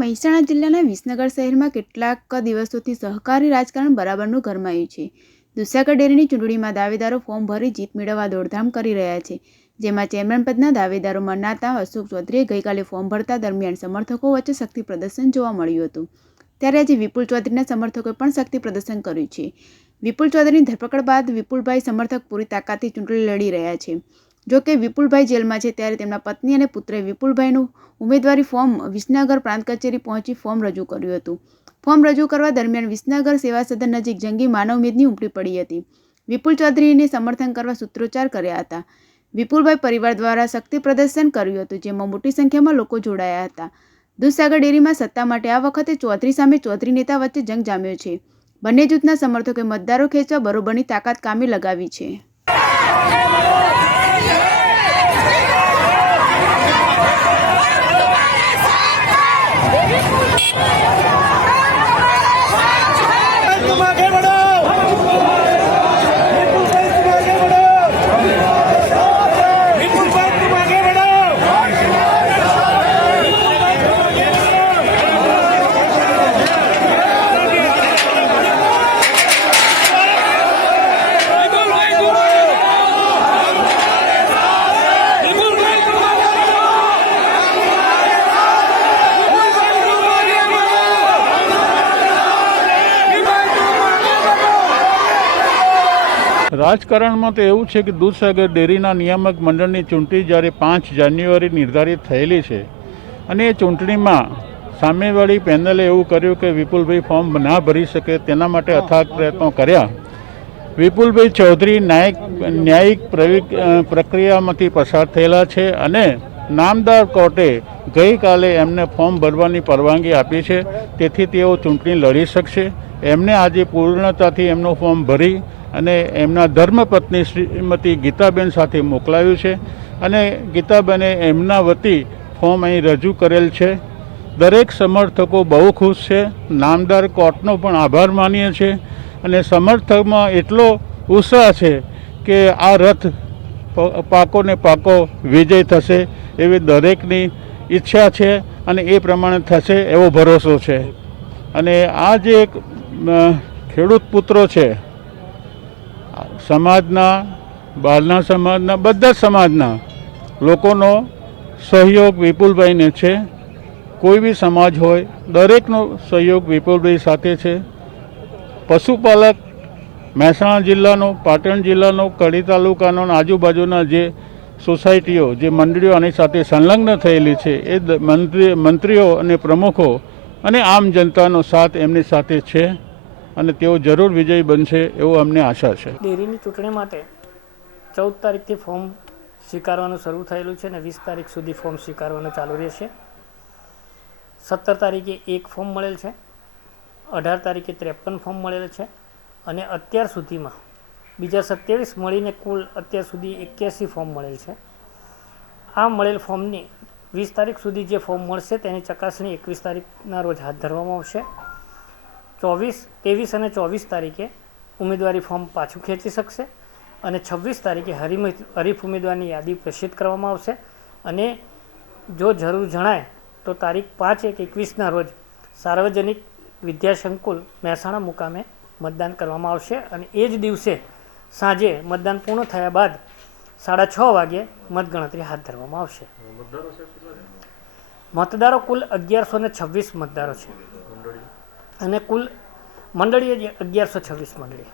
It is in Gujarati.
મહેસાણા જિલ્લાના વિસનગર શહેરમાં કેટલાક દિવસોથી સહકારી રાજકારણ બરાબરનું ગરમાયું છે. દૂધસાગર ડેરીની ચૂંટણીમાં દાવેદારો ફોર્મ ભરી જીત મેળવવા દોડધામ કરી રહ્યા છે. જેમાં ચેરમેન પદના દાવેદારો મનાતા અશોક ચૌધરીએ ગઈકાલે ફોર્મ ભરતા દરમિયાન સમર્થકો વચ્ચે શક્તિ પ્રદર્શન જોવા મળ્યું હતું. ત્યારે આજે વિપુલ ચૌધરીના સમર્થકોએ પણ શક્તિ પ્રદર્શન કર્યું છે. વિપુલ ચૌધરીની ધરપકડ બાદ વિપુલભાઈ સમર્થક પૂરી તાકાતથી ચૂંટણી લડી રહ્યા છે. જો કે વિપુલભાઈ જેલમાં છે ત્યારે તેમના પત્ની અને પુત્રએ વિપુલભાઈનું ઉમેદવારી ફોર્મ વિસનગર પ્રાંત કચેરી પહોંચી ફોર્મ રજૂ કર્યું હતું. ફોર્મ રજૂ કરવા દરમિયાન વિસનગર સેવા સદન નજીક જંગી માનવમેદની ઉમટી પડી હતી. વિપુલ ચૌધરીને સમર્થન કરવા સૂત્રોચ્ચાર કર્યા હતા. વિપુલભાઈ પરિવાર દ્વારા શક્તિ પ્રદર્શન કર્યું હતું, જેમાં મોટી સંખ્યામાં લોકો જોડાયા હતા. દૂધસાગર ડેરીમાં સત્તા માટે આ વખતે ચૌધરી સામે ચૌધરી નેતા વચ્ચે જંગ જામ્યો છે. બંને જૂથના સમર્થકોએ મતદારો ખેંચવા બરોબરની તાકાત કામે લગાવી છે. રાજકારણમાં તો એવું છે કે દૂધસાગર ડેરીના નિયામક મંડળની ચૂંટણી જ્યારે 5 જાન્યુઆરી નિર્ધારિત થયેલી છે અને એ ચૂંટણીમાં સામેવાળી પેનલે એવું કર્યું કે વિપુલભાઈ ફોર્મ ના ભરી શકે તેના માટે અથાગ પ્રયત્નો કર્યા. વિપુલભાઈ ચૌધરી ન્યાયિક પ્રક્રિયામાંથી પસાર થયેલા છે અને નામદાર કોર્ટે ગઈકાલે એમને ફોર્મ ભરવાની પરવાનગી આપી છે. તેથી તેઓ ચૂંટણી લડી શકશે. એમને આજે પૂર્ણતાથી એમનું ફોર્મ ભરી અને એમના ધર્મપત્ની શ્રીમતી ગીતાબેન સાથે મોકલાવ્યું છે અને ગીતાબેને એમના વતી ફોર્મ અહીં રજૂ કરેલ છે. દરેક સમર્થકો બહુ ખુશ છે. નામદાર કોર્ટનો પણ આભાર માનીએ છીએ અને સમર્થકમાં એટલો ઉત્સાહ છે કે આ રથ પાકો ને પાકો વિજય થશે એવી દરેકની ઈચ્છા છે અને એ પ્રમાણે થશે એવો ભરોસો છે. અને આ જે ખેડૂત પુત્રો છે, સમાજના, બહારના સમાજના, બધા સમાજના લોકોનો સહયોગ વિપુલભાઈને છે. કોઈ બી સમાજ હોય દરેકનો સહયોગ વિપુલભાઈ સાથે છે. પશુપાલક મહેસાણા જિલ્લાનો, પાટણ જિલ્લાનો, કડી તાલુકાનો અને આજુબાજુના જે સોસાયટીઓ, જે મંડળીઓ આની સાથે સંલગ્ન થયેલી છે એ મંત્રીઓ અને પ્રમુખો અને આમ જનતાનો સાથ એમની સાથે છે અને તેઓ જરૂર વિજયી બનશે એવો અમને આશા છે. ડેરીની ચૂંટણી માટે 14 તારીખથી ફોર્મ સ્વીકારવાનું શરૂ થયેલું છે અને 20 તારીખ સુધી ફોર્મ સ્વીકારવાનું ચાલુ રહેશે. 17 તારીખે 1 ફોર્મ મળેલ છે, 18 તારીખે 53 ફોર્મ મળેલ છે અને અત્યાર સુધીમાં બીજા 27 મળીને કુલ અત્યાર સુધી 81 ફોર્મ મળેલ છે. આ મળેલ ફોર્મની 20 તારીખ સુધી જે ફોર્મ મળશે તેની ચકાસણી 21 તારીખના રોજ હાથ ધરવામાં આવશે. 23 અને 24 તારીખે ઉમેદવારી ફોર્મ પાછું ખેંચી શકશે અને 26 તારીખે હરીફ ઉમેદવારની યાદી પ્રસિદ્ધ કરવામાં આવશે અને જો જરૂર જણાય તો તારીખ 5/1/21ના રોજ સાર્વજનિક વિદ્યાસંકુલ મહેસાણા મુકામે મતદાન કરવામાં આવશે અને એ જ દિવસે સાંજે મતદાન પૂર્ણ થયા બાદ 6:30 વાગ્યે મતગણતરી હાથ ધરવામાં આવશે. મતદારો કુલ 1126 મતદારો છે અને કુલ મંડળીએ 1126 મંડળી.